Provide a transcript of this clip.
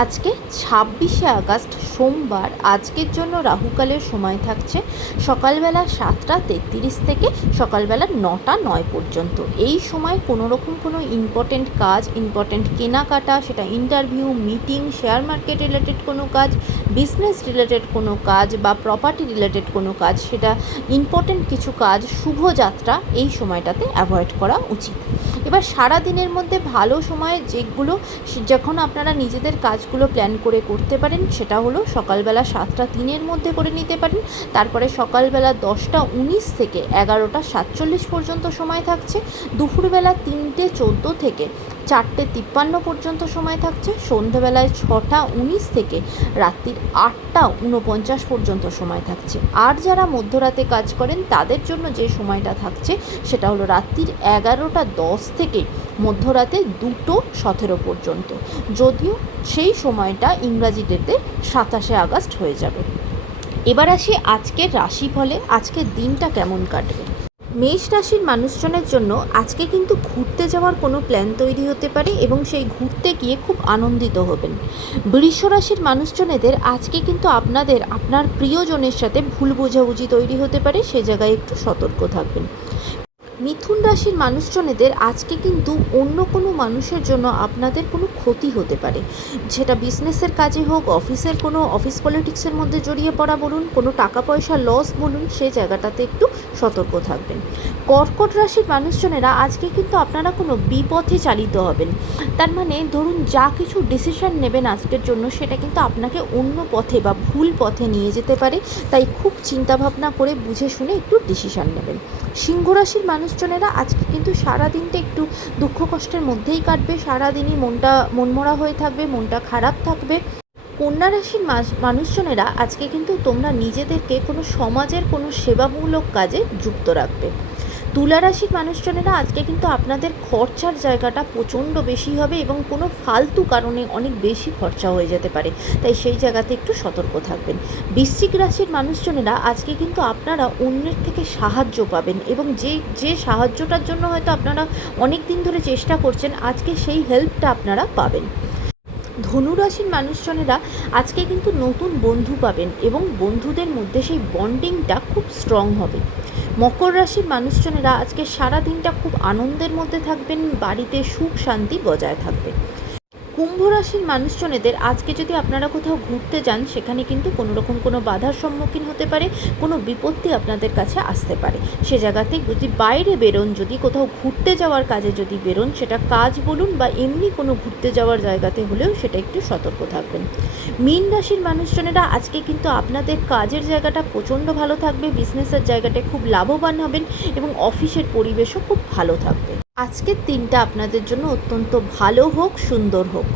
আজকে 26শে আগস্ট সোমবার। আজকের জন্য রাহুকালের সময় থাকছে সকালবেলা 7টা 33 থেকে সকালবেলা 9টা 9 পর্যন্ত। এই সময় কোনো রকম কোনো ইম্পর্টেন্ট কাজ, ইম্পর্টেন্ট কেনাকাটা, সেটা interview, meeting, share market related কোনো কাজ, বিজনেস রিলেটেড কোনো কাজ বা প্রপার্টি রিলেটেড কোনো কাজ, সেটা ইম্পর্টেন্ট কিছু কাজ, শুভযাত্রা এই সময়টাতে অ্যাভয়েড করা উচিত। এবার সারা দিনের মধ্যে ভালো সময় যেগুলো যখন আপনারা নিজেদের কাজগুলো প্ল্যান করে করতে পারেন, সেটা হলো সকালবেলা 7টা 3 মধ্যে করে নিতে পারেন। তারপরে সকালবেলা 10টা 19 থেকে 11টা 47 পর্যন্ত সময় থাকছে। দুপুরবেলা 3টে 14 থেকে 4টে 53 পর্যন্ত সময় থাকছে। সন্ধেবেলায় 6টা 19 থেকে রাত্রির 8টা 49 পর্যন্ত সময় থাকছে। আর যারা মধ্যরাতে কাজ করেন তাদের জন্য যে সময়টা থাকছে সেটা হলো রাত্রির 11টা 10 থেকে মধ্যরাতে 2টো 17 পর্যন্ত, যদিও সেই সময়টা ইংরাজি ডেতে 27শে আগস্ট হয়ে যাবে। এবার আসি আজকের রাশিফলে। আজকের দিনটা কেমন কাটবে। মেষ রাশির মানুষজনের জন্য আজকে কিন্তু ঘুরতে যাওয়ার কোনো প্ল্যান তৈরি হতে পারে এবং সেই ঘুরতে গিয়ে খুব আনন্দিত হবেন। বৃষ রাশির মানুষজনেদের আজকে কিন্তু আপনার প্রিয়জনের সাথে ভুল বোঝাবুঝি তৈরি হতে পারে, সে জায়গায় একটু সতর্ক থাকবেন। মিথুন রাশির মানুষজনেদের আজকে কিন্তু অন্য কোনো মানুষের জন্য আপনাদের কোনো ক্ষতি হতে পারে, সেটা বিজনেসের কাজে হোক, অফিস পলিটিক্সের মধ্যে জড়িয়ে পড়া বলুন, কোনো টাকা পয়সা লস বলুন, সেই জায়গাটাতে একটু সতর্ক থাকবেন। কর্কট রাশির মানুষজনেরা আজকে কিন্তু আপনারা কোনো বিপথে চালিত হবেন। তার মানে ধরুন যা কিছু ডিসিশন নেবেন আজকের জন্য সেটা কিন্তু আপনাকে অন্য পথে বা ভুল পথে নিয়ে যেতে পারে, তাই খুব চিন্তাভাবনা করে বুঝে শুনে একটু ডিসিশন নেবেন। সিংহ রাশির মানুষজনেরা আজকে কিন্তু সারাদিনটা একটু দুঃখ কষ্টের মধ্যেই কাটবে। সারাদিনই মনমরা হয়ে থাকবে, মনটা খারাপ থাকবে। কন্যা রাশির মানুষজনেরা আজকে কিন্তু তোমরা নিজেদেরকে কোনো সমাজের কোনো সেবামূলক কাজে যুক্ত রাখবে। তুলা রাশির মানুষজনেরা আজকে কিন্তু আপনাদের খরচার জায়গাটা প্রচণ্ড বেশি হবে এবং কোনো ফালতু কারণে অনেক বেশি খরচা হয়ে যেতে পারে, তাই সেই জায়গাতে একটু সতর্ক থাকবেন। বৃশ্চিক রাশির মানুষজনেরা আজকে কিন্তু আপনারা অন্যের থেকে সাহায্য পাবেন এবং যে সাহায্যটার জন্য হয়তো আপনারা অনেক দিন ধরে চেষ্টা করছেন, আজকে সেই হেল্পটা আপনারা পাবেন। ধনুরাশির মানুষজনেরা আজকে কিন্তু নতুন বন্ধু পাবেন এবং বন্ধুদের মধ্যে সেই বন্ডিংটা খুব স্ট্রং হবে। মকর রাশির মানুষজনেরা আজকে সারা দিনটা খুব আনন্দের মধ্যে থাকবেন, বাড়িতে সুখ শান্তি বজায় থাকবে। কুম্ভ রাশির মানুষজনেদের আজকে যদি আপনারা কোথাও ঘুরতে যান, সেখানে কিন্তু কোনো রকম কোনো বাধার সম্মুখীন হতে পারে, কোনো বিপত্তি আপনাদের কাছে আসতে পারে। সে জায়গাতে যদি বাইরে বেরোন, যদি কোথাও ঘুরতে যাওয়ার কাজে যদি বেরোন, সেটা কাজ বলুন বা এমনি কোনো ঘুরতে যাওয়ার জায়গাতে হলেও সেটা একটু সতর্ক থাকবেন। মীন রাশির মানুষজনেরা আজকে কিন্তু আপনাদের কাজের জায়গাটা প্রচণ্ড ভালো থাকবে, বিজনেসের জায়গাটা খুব লাভবান হবেন এবং অফিসের পরিবেশও খুব ভালো থাকবে। আজকের দিনটা আপনাদের জন্য অত্যন্ত ভালো হোক, সুন্দর হোক।